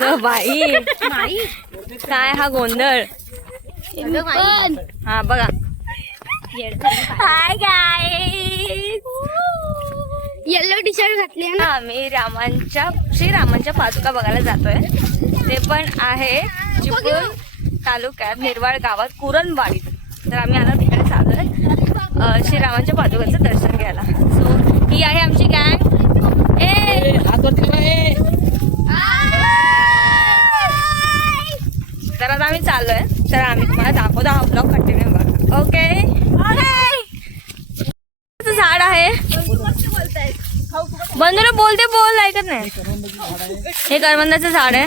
बाई. काय हा गोंधळ? हा बघा. Hi guy yellow T shirt घातली ना? आम्ही रामांच्या श्रीरामांच्या पादुका बघायला जातोय. ते पण आहे चिपळूण तालुक्यात निर्वाळ गावात कुरणवाडीत तर आम्ही आता तिकडे चाललोय श्रीरामांच्या पादुकांचं दर्शन घ्यायला. सो ही आहे आमची गँग ए तर आता आम्ही चाललोय. तर आम्ही तुम्हाला दाखवतो हा ब्लॉग कंटिन्यू बघा. ओके झाड आहे. बंधुरा बोलते बोल ऐकत नाही. हे करवंदाचं झाड आहे.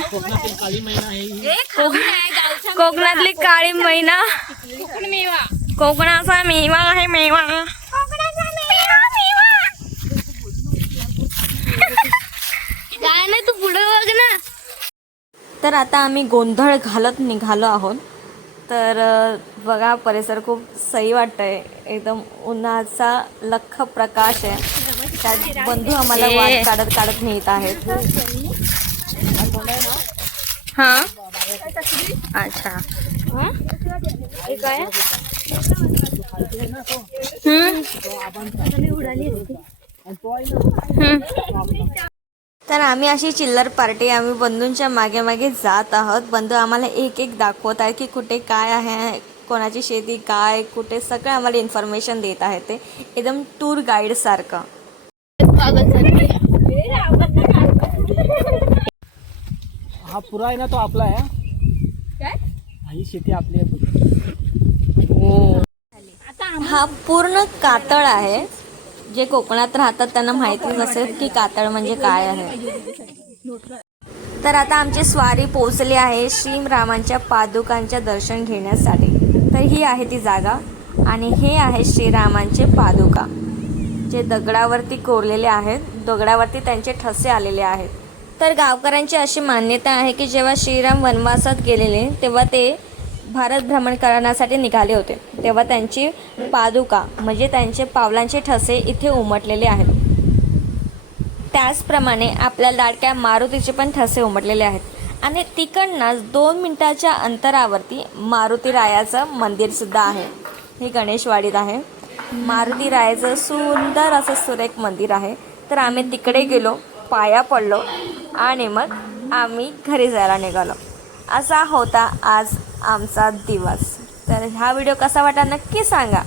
कोक- कोकणातली काळी मैना. कोकणाचा मेवा आहे मेवा काय नाही तू पुढे बघ ना तर आता आम्ही गोंधळ घालत निघालो आहोत. तर बघा परिसर खूप सही वाटतंय. एकदम उन्हाचा लख प्रकाश आहे. त्यात बंधू आम्हाला वाट काढत काढत नेत आहेत. हा? अच्छा. काय हम्म. तर आम्ही अशी चिल्लर पार्टी आम्ही बंधूंच्या मागे मागे जात आहोत. बंधू आम्हाला एक एक दाखवत आहे की कुठे काय आहे कोणाची शेती काय कुठे सगळं आम्हाला इन्फॉर्मेशन देत आहे ते. एकदम टूर गाईड सारखं. हा पुरा आहे ना तो आपला आहे हा. ही शेती आपली आहे. हा पूर्ण कातळ आहे. जे कोकणात राहतात त्यांना माहिती नसेल की कातळ म्हणजे काय आहे. तर आता आमची स्वारी पोचली आहे श्रीरामांच्या पादुकांच्या दर्शन घेण्यासाठी. तर ही आहे ती जागा आणि हे आहे श्रीरामांचे पादुका जे दगडावरती कोरलेले आहेत. दगडावरती त्यांचे ठसे आलेले आहेत. तर गावकऱ्यांची अशी मान्यता आहे की जेव्हा श्रीराम वनवासात गेलेले तेव्हा ते भारत भ्रमण करण्यासाठी निघाले होते. तेव्हा त्यांची पादुका म्हणजे त्यांचे पावलांचे ठसे इथे उमटलेले आहेत. त्याचप्रमाणे आपल्या लाडक्या मारुतीचे पण ठसे उमटलेले आहेत. आणि तिकडनंच दोन मिनिटाच्या अंतरावरती मारुती रायाचं मंदिरसुद्धा आहे. हे गणेशवाडीत आहे. मारुती रायाचं सुंदर असं सुरेख मंदिर आहे. तर आम्ही तिकडे गेलो पाया पडलो आणि मग आम्ही घरी जायला निघालो. असा होता आज आमचा दिवस. तर हा व्हिडिओ कसा वाटा नक्की सांगा.